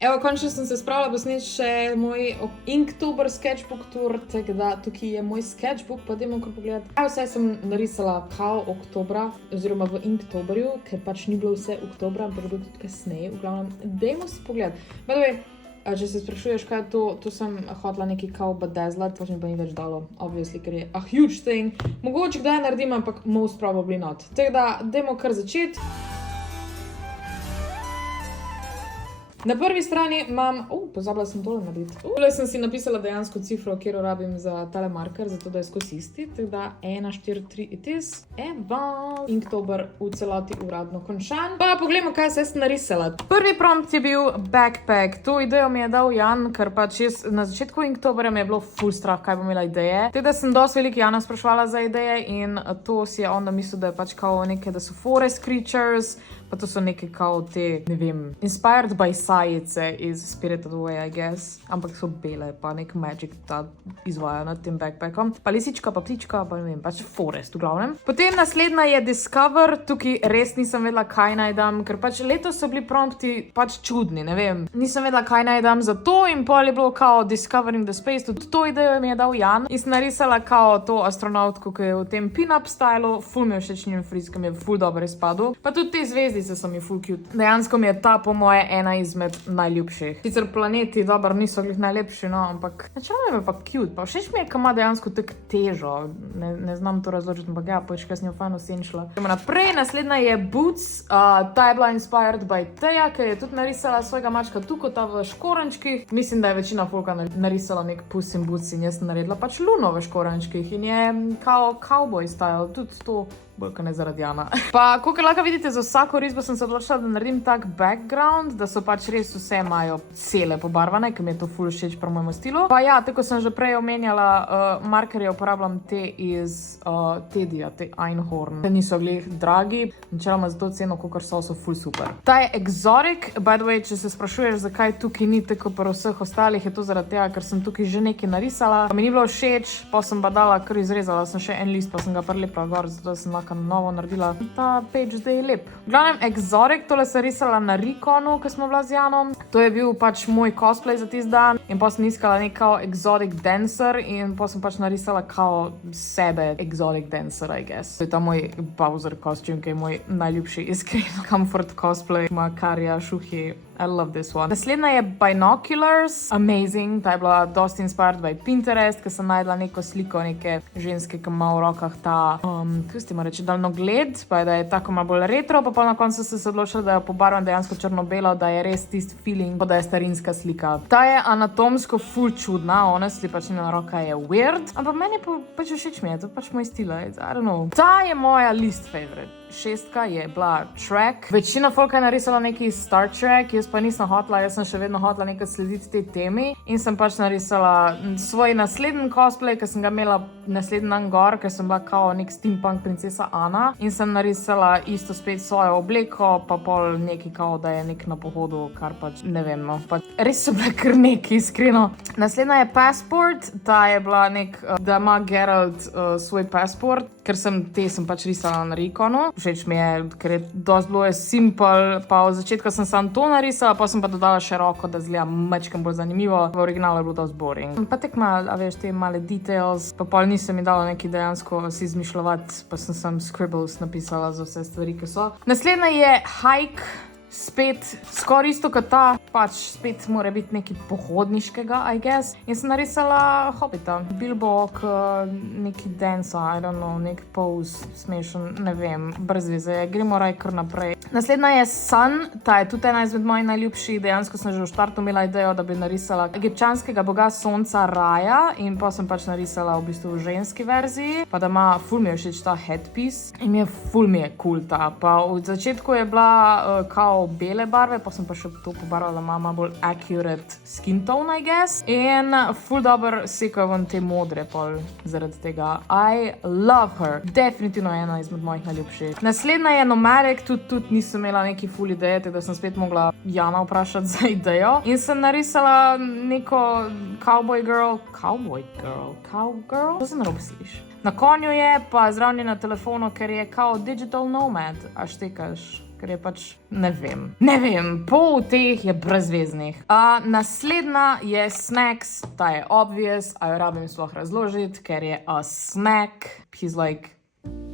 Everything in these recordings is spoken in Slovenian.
Evo, končno sem se spravila posneti še moj Inktober sketchbook tour, tako da tukaj je moj sketchbook, pa dajmo kar pogledati. Kaj vse sem narisala kao oktobra, oziroma v Inktoberju, ker pač ni bilo vse oktobra, ampak bilo tudi kasneje, v glavnem, dajmo si pogledati. By the way, če se sprašuješ, kaj je to sem hotela nekaj kao bedazzlati, to mi pa ni več dalo, obviously, ker je a huge thing. Mogoče kdaj naredim, ampak most probably not. Tako da, dajmo kar začeti. Na prvi strani imam, pozabila sem tole narediti. Tole sem si napisala dejansko cifro, kjer rabim za tale marker, zato da je skozi isti. Tako da 1, 4, 3 it is. Evo, Inktober v celoti uradno končan. Pa pogledamo, kaj sem narisala. Prvi prompt je bil backpack. To idejo mi je dal Jan, ker pač jaz na začetku Inktoberja mi je bilo ful strah, kaj bom imela ideje. Tako da sem dosti veliko Jana spraševala za ideje in to si je onda mislil, da je pač kao neke, da so forest creatures, pa to so neke kao te, ne vem, inspired by sajice iz Spirited Away, I guess. Ampak so bele, pa nek magic da izvaja nad tem backpackom. Pa lisička, pa ptička, pa ne vem, pač forest v glavnem. Potem naslednja je Discover. Tukaj res nisem vedela, kaj naj dam, ker pač letos so bili prompti pač čudni, ne vem. Nisem vedela, kaj naj dam za to in pol je bilo kao Discovering the Space. Tudi to idejo mi je dal Jan. In sem narisala kao to astronautko, ki je v tem pin-up stylu. Ful mi je všeč njen frizz, ki mi je ful dobro izpadel. Pa tudi te zvezdice so mi ful cute. Dejansko mi je ta po moje ena izmed najljubših. Sicer planeti dobro niso glih najlepši, no, ampak načeloma je pa cute. Pa všeč mi je, ka ima dejansko tak težo. Ne znam to razložiti, ampak ja, pač kaj sem jo fajn osenčila. Gremo naprej, naslednja je Boots. Ta je bila inspired by Teja, ki je tudi narisala svojega mačka tukota v škorenčkih. Mislim, da je večina folka narisala nek Puss in Boots in jaz sem naredila pač Luno v škorenčkih in je kao cowboy style, tudi to bolj ne zaradi Jana. Pa, kakor lahko vidite, za vsako risbo sem se odločila, da naredim tak background, da so pač res vse imajo cele pobarvane, ker mi je to ful všeč pri mojemu stilu. Pa ja, tako sem že prej omenjala, markerje uporabljam te iz Tedija, te Einhorn. Te niso glih dragi, načeloma za to ceno, kakor so ful super. Ta je Exotic, by the way, če se sprašuješ, zakaj tukaj ni tako pri vseh ostalih, je to zaradi tega, ker sem tukaj že nekaj narisala. Pa mi ni bilo všeč, pa sem pa dala, kar izrezala sem še en list, pa sem ga prilepila gor, zato sem novo naredila. Ta page zdaj je lep. V glavnem Exotic, tole sem risala na Reconu, ko smo bila z Janom. To je bil pač moj cosplay za tisti dan in pa sem iskala nek kao Exotic Dancer in pa sem pač narisala kao sebe Exotic Dancer, I guess. To je ta moj Bowser kostum, ki je moj najljubši iskreno comfort cosplay. Ma Karja, Šuhi. I love this one. Naslednja je Binoculars. Amazing. Ta je bila dosti inspired by Pinterest, ker sem najdla neko sliko neke ženske, ki ima v rokah ta, kako se ima reči, daljnogled, pa je, da je tako malo bolj retro, pa na koncu sem se odločila, da jo pobarvam dejansko črno-belo, da je res tisti feeling, da je starinska slika. Ta je anatomsko ful čudna, honestly, pač njena roka je weird, ampak meni pač všeč mi je, to pač moj stil, I don't know. Ta je moja least favorite. 6 je bila Trek. Večina folka je narisala neki Star Trek, jaz pa nisem hotla, jaz sem še vedno hotla nekaj slediti tej temi in sem pač narisala svoj naslednji cosplay, ker sem ga imela naslednji dan gor, ker sem bila kao nek steampunk princesa Ana in sem narisala isto spet svojo obleko, pa pol neki kao, da je nek na pohodu, kar pač ne vem, no. Pač res so bile kar neki, iskreno. Naslednja je Passport. Ta je bila nek, da ima Geralt svoj passport, ker sem pač risala na Reconu. Všeč mi je, ker je dosti bilo simple, pa od začetka sem samo to narisala, pa sem pa dodala še roko, da zgleda mečkem bolj zanimivo. V originalu je bilo dosti boring. Pa tek malo, a veš, te male details, pa pol nisem mi dala neki dejansko si izmišljati, pa sem sam scribbles napisala za vse stvari, ki so. Naslednja je Hike. Spet skoraj isto kot ta, pač spet mora biti nekaj pohodniškega, I guess. In sem narisala Hobbita. Bilbo, neki dansa, I don't know, nek pose, smešen, ne vem, brez veze. Gremo raj kar naprej. Naslednja je Sun, ta je tudi ena izmed mojih najljubših. Dejansko sem že v štartu imela idejo, da bi narisala egipčanskega boga sonca Raja in pa sem pač narisala v bistvu v ženski verziji. Pa da ima ful mi je všeč ta headpiece in ful mi je cool ta. Pa v začetku je bila kao bele barve, pa sem pa še to pobarvala, ima bolj accurate skin tone, I guess. In ful dober sekajo ven te modre pol zaradi tega. I love her. Definitivno je ena izmed mojih najljubših. Naslednja je Nomadic, tudi nisem imela neki ful ideje, tako da sem spet mogla Jana vprašati za idejo. In sem narisala neko cowboy girl. To se narobe sliši. Na konju je, pa zraven je na telefonu, ker je kao digital nomad. A štekaš? ker je pač, ne vem, pol teh je brezveznih. Naslednja je snacks, ta je obvious, a jo rabim sploh razložiti, ker je a snack, he's like,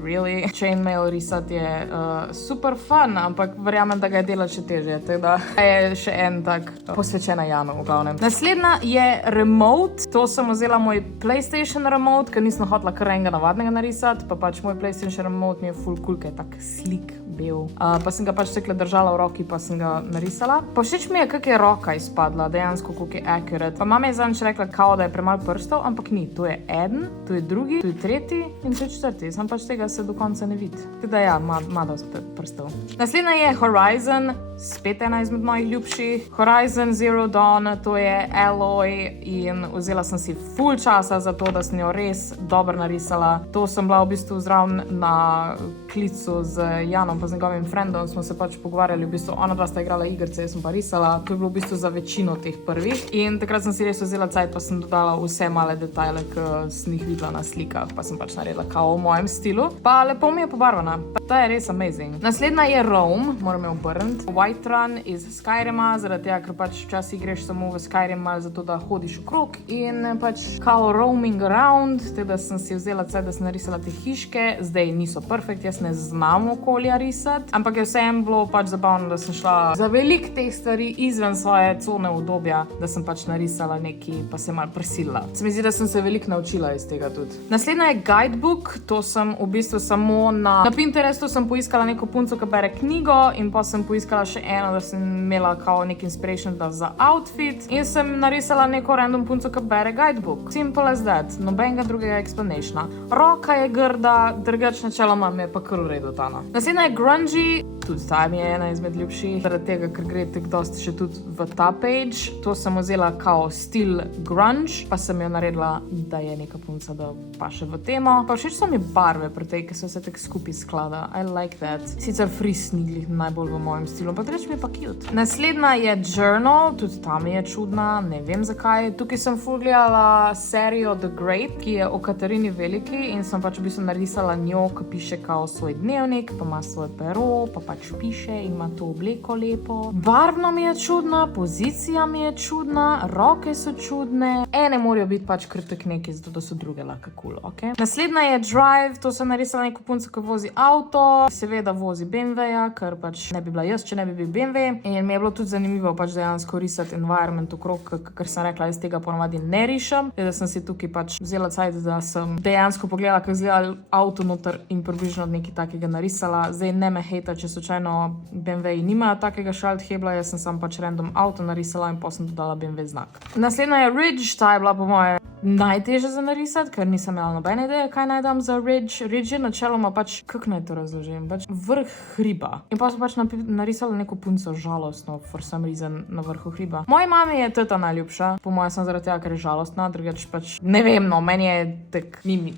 really? Chainmail risati je super fun, ampak verjamem, da ga je delati še težje, teda je še en tak posvečena Janu v glavnem. Naslednja je remote, to sem vzela moj PlayStation remote, ker nisem hotela kar enega navadnega narisati, pa pač moj PlayStation remote mi je full cool, ker je tak slik bil. Pa sem ga pač tekle držala v roki, pa sem ga narisala. Pa všeč mi je, kak je roka izpadla, dejansko koliko je accurate. Pa mama je zadnjič rekla, kao, da je premalo prstov, ampak ni, to je eden, to je drugi, to je tretji in to je četrti, sam pač tega se do konca ne vidi. Teda ja, ima dosti prstov. Naslednja je Horizon, spet ena izmed mojih ljubših. Horizon Zero Dawn, to je Alloy in vzela sem si full časa za to, da sem jo res dobro narisala. To sem bila v bistvu zraven na klicu z Janom pa z njegovim friendom, smo se pač pogovarjali, v bistvu ona dva sta igrala igrice, jaz sem pa risala. To je bilo v bistvu za večino teh prvih in takrat sem si res vzela cajt, pa sem dodala vse male detajle, ki sem jih videla na slikah, pa sem pač naredila kao v mojem stilu. Pa lepo mi je pobarvana. Ta je res amazing. Naslednja je Roam, moram jo obrniti. Whiterun iz Skyrima, zaradi tega, ker pač včasih greš samo v Skyrim malo zato, da hodiš okrog in pač kao roaming around, teda sem si vzela cajt, da sem narisala te hiške. Zdaj niso perfekt, jaz ne znam okolja risati, ampak je vseeno bilo pač zabavno, da sem šla za veliko teh stvari izven svoje cone udobja, da sem pač narisala neki, pa se malo prisilila. Se mi zdi, da sem se veliko naučila iz tega tudi. Naslednja je guidebook, to sem v bistvu samo na Pinterestu sem poiskala neko punco, ki bere knjigo in pa sem poiskala še eno, da sem imela kao nek inspiration za outfit in sem narisala neko random punco, ki bere guidebook. Simple as that, nobenega drugega explanationa. Roka je grda, drugače načeloma mi je pa kar v redu tana. Naslednja je grungy, tudi ta mi je ena izmed ljubših, zaradi tega, ker gre tako dosti še tudi v ta page. To sem vzela kao stil grunge, pa sem jo naredila, da je neka punca, da pa še v temo. Pa všeč so mi barve pri tej, ki so se tako skupaj sklada. I like that. Sicer frizz ni glih najbolj v mojem stilu, pa reč mi je pa cute. Naslednja je journal, tudi ta mi je čudna, ne vem zakaj. Tukaj sem ful gledala serijo The Great, ki je o Katarini Veliki in sem pač v bistvu narisala njo, ki piše kao svoj dnevnik, pa ima svoj pero, pa pač piše in ima to obleko lepo. Barvno mi je čudna, pozicija mi je čudna, roke so čudne. Ene morajo biti pač krtek neki, zato da so druge lahko cool, ok? Naslednja je drive, to sem narisala neko punco, ki vozi avto, seveda vozi BMW-ja, ker pač ne bi bila jaz, če ne bi bil BMW. In mi je bilo tudi zanimivo pač dejansko risati environment okrog, ker sem rekla, jaz tega ponavadi ne rišem. Da sem si tukaj pač vzela cajt, da sem dejansko pogledala, kako izgleda avto noter in približno nekaj takega narisala. Zdaj ne me hejta, če slučajno BMW-ji nimajo takega šalthebla, jaz sem sam pač random avto narisala in potem sem dodala BMW znak. Naslednja je ridge, ta je bila po moje najtežje za narisati, ker nisem imela nobene ideje, kaj naj dam za ridge. Ridge je načeloma pač, kako naj to razložim, pač vrh hriba. In pa sem pač narisala neko punco žalostno, for some reason, na vrhu hriba. Moji mami je teta najljubša, po moje sem zaradi tega, ker je žalostna, drugače pač, ne vem, no, meni je tak mimi.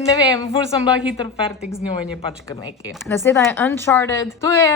Ne vem, ful sem bila hiter fertik z njo in je pač kar neki. Naslednja je Uncharted, to je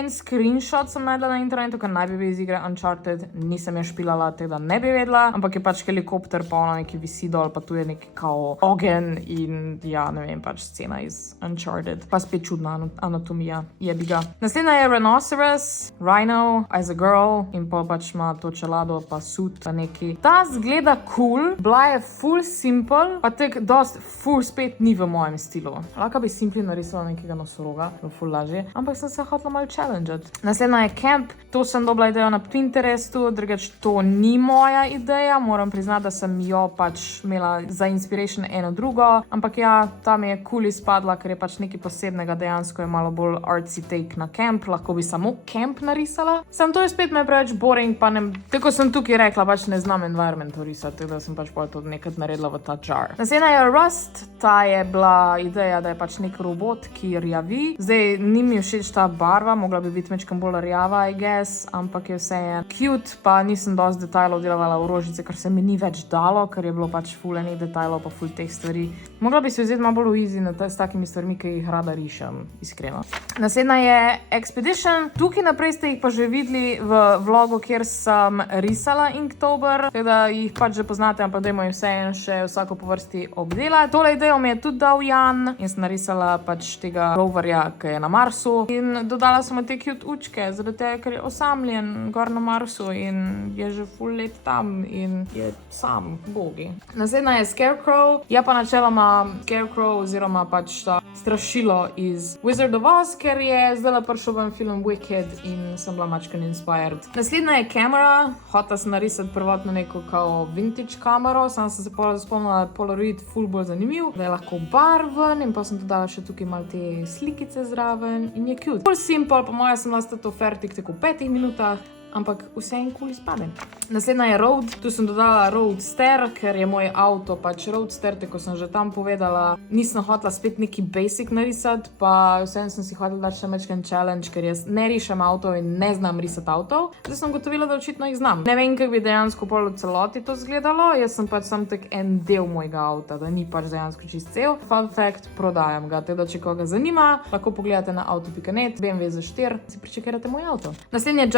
en screenshot sem najdela na internetu, ker naj bi bil iz igre Uncharted, nisem je špilala, tega ne bi vedela, ampak je pač helikopter, pa ona neki visi dol, pa tu je neki kao ogen in ja, ne vem, pač scena iz Uncharted. Pa spet čudna anatomija, jebiga. Naslednja je Rhinoceros, Rhino, as a girl, in pa pač ima to čelado, pa suit, pa neki. Ta zgleda cool, bila je full simple, pa tek dost full spet ni v mojem stilu. Lahko bi simply narisala nekega nosoroga, v full lažje, ampak sem se hotela malo challengati. Naslednja je Camp, to sem dobila idejo na Pinterestu, drugač to ni moja ideja, moram priznati, da sem jo pač imela za inspiration eno drugo, ampak ja, ta mi je cool izpadla, ker je pač nekaj posebnega, dejansko je malo bolj artsy take na camp, lahko bi samo camp narisala. Sam to je spet me preveč boring, pa ne, tako sem tukaj rekla, pač ne znam environmentu risati, tako da sem pač to nekaj naredila v ta jar. Naslednja je Rust, ta je bila ideja, da je pač nek robot, ki rjavi. Zdaj, ni mi všeč ta barva, mogla bi biti mečkam bolj rjava, I guess, ampak je vseeno cute, pa nisem dosti detajlov delavala v rožice, ker se mi ni več dalo, ker je bilo pač ful enih detajlov, pa ful teh stvari. Mogla bi se vzeti malo bolj easy s takimi stvarmi, ki jih rada rišem, iskreno. Naslednja je Expedition. Tukaj naprej ste jih pa že videli v vlogu, kjer sem risala Inktober, tako da jih pač že poznate, ampak dajmo jih še vsako po vrsti obdelati. Tole idejo mi je tudi dal Jan in sem narisala pač tega roverja, ki je na Marsu, in dodala sem te cute učke, zaradi tega, ker je osamljen gor na Marsu in je že full let tam in je sam bogi. Naslednja je Scarecrow. Je pa načeloma Scarecrow oziroma pač ta strašilo iz Wizard of Oz, ker je zdaj prišel ven film Wicked in sem bila mačkan inspired. Naslednja je Camera. Hotela sem narisati prvotno neko kao vintage kamero, sam sem se spomnila, da je Polaroid ful bolj zanimiv, da je lahko barven in pa sem dodala še tukaj malo te slikice zraven in je cute. Ful simple, po mojem sem lasta to fertik tako v 5 minutah, ampak vse en cool izpade. Naslednja je Road. Tu sem dodala Roadster, ker je moj avto pač Roadster, tako sem že tam povedala. Nisem hotela spet neki basic narisati, pa vsem sem si hotela dati še mečken challenge, ker jaz ne rišem avtov in ne znam risati avtov. Zdaj sem gotovila, da očitno jih znam. Ne vem, kako bi dejansko pol v celoti to izgledalo, jaz sem pač sam tak en del mojega avta, da ni pač dejansko čist cel. Fun fact, prodajam ga, teda če koga zanima, lahko pogledate na auto.net, BMW Z4, si pričakirate moj avto. Naslednji je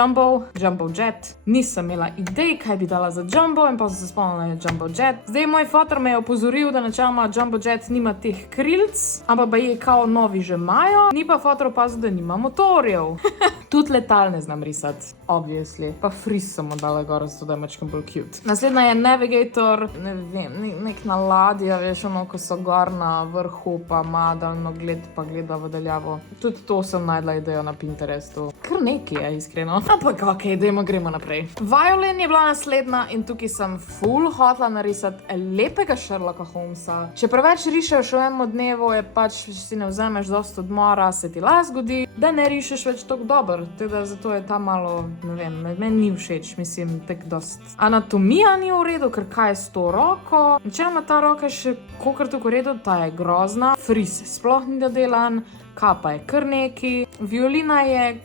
Jumbo Jet. Nisem imela idej, kaj bi dala za Jumbo in pa sem se spomnila, da je Jumbo Jet. Zdaj moj fotor me je opozoril, da načeloma Jumbo Jet nima teh krilc, ampak pa je kao novi že imajo, ni pa fotor opazil, da nima motorjev. Tudi letal ne znam risati, obviously. Pa fris sem dala gor, zato da je mačkam bolj cute. Naslednja je Navigator, ne vem, nek na ladja, veš, ono, ko so gor na vrhu, pa ima daljno gled, pa gleda v daljavo. Tudi to sem najdla idejo na Pinterestu. Kar nekaj je, iskreno. Ampak okej, gremo naprej. Violin je bila naslednja in tukaj sem full hotla narisati lepega Sherlocka Holmesa. Če preveč rišeš v enem dnevu, je pač, če si ne vzameš dosti odmora, se ti lahko zgodi, da ne rišeš več tako dober. Teda zato je ta malo, ne vem, meni ni všeč, mislim, tak dost. Anatomija ni v redu, ker kaj je s to roko. Načeloma ta roka je še kokrat v redu, ta je grozna. Fris sploh ni dodelan. Kapa je kar neki, violina je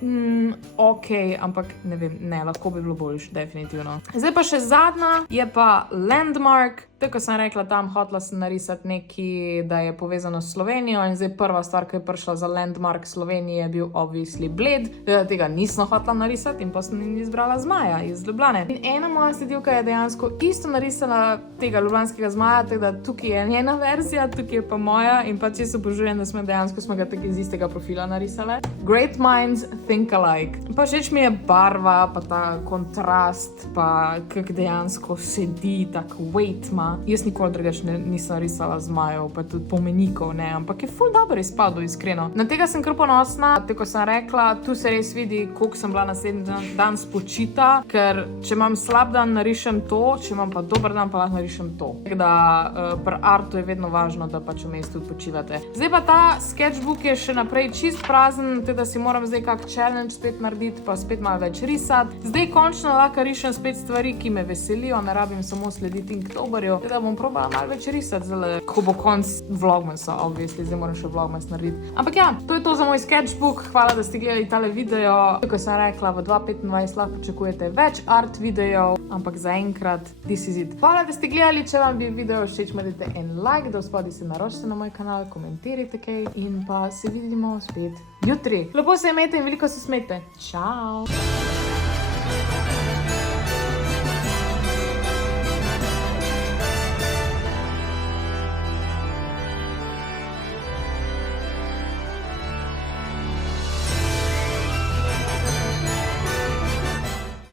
ok, ampak ne vem, ne, lahko bi bilo boljše, definitivno. Zdaj pa še zadnja, je pa Landmark. Tako sem rekla, tam hotela sem narisati nekaj, da je povezano s Slovenijo in zdaj prva stvar, ki je prišla za Landmark Slovenije, je bil obviously Bled. Tega nisem hotela narisati in pa sem izbrala zmaja iz Ljubljane. In ena moja sledilka je dejansko isto narisala tega ljubljanskega zmaja, tako da tukaj je njena verzija, tukaj je pa moja in pa če se obožujem, da smo ga tako iz istega profila narisale. Great minds think alike. Pa všeč mi je barva, pa ta kontrast, pa kak dejansko sedi, tak weight ima. Jaz nikoli drugače nisem risala zmajev, pa tudi pomenikov, ne, ampak je ful dobro izpadlo, iskreno. Na tega sem kar ponosna, tako sem rekla, tu se res vidi, koliko sem bila naslednji dan spočita, ker če imam slab dan, narišem to, če imam pa dober dan, pa lahko narišem to. Tako da pri artu je vedno važno, da pač vmes tudi počivate. Zdaj pa ta sketchbook je še naprej čist prazen, teda si moram zdaj kak challenge spet narediti, pa spet malo več risati. Zdaj končno lahko rišem spet stvari, ki me veselijo, ne rabim samo slediti Inktoberju. Da bom probala malo več risati, zdaj, ko bo konc vlogmasa, obviously, zdaj moram še vlogmas narediti. Ampak ja, to je to za moj sketchbook, hvala, da ste gledali tale video. Tako sem rekla, v 2025 lahko pričakujete več art videov, ampak zaenkrat, this is it. Hvala, da ste gledali, če vam bi video všeč, dajte en like, da spodaj se naročite na moj kanal, komentirajte kaj in pa se vidimo spet jutri. Lepo se imejte in veliko se smejte. Čau!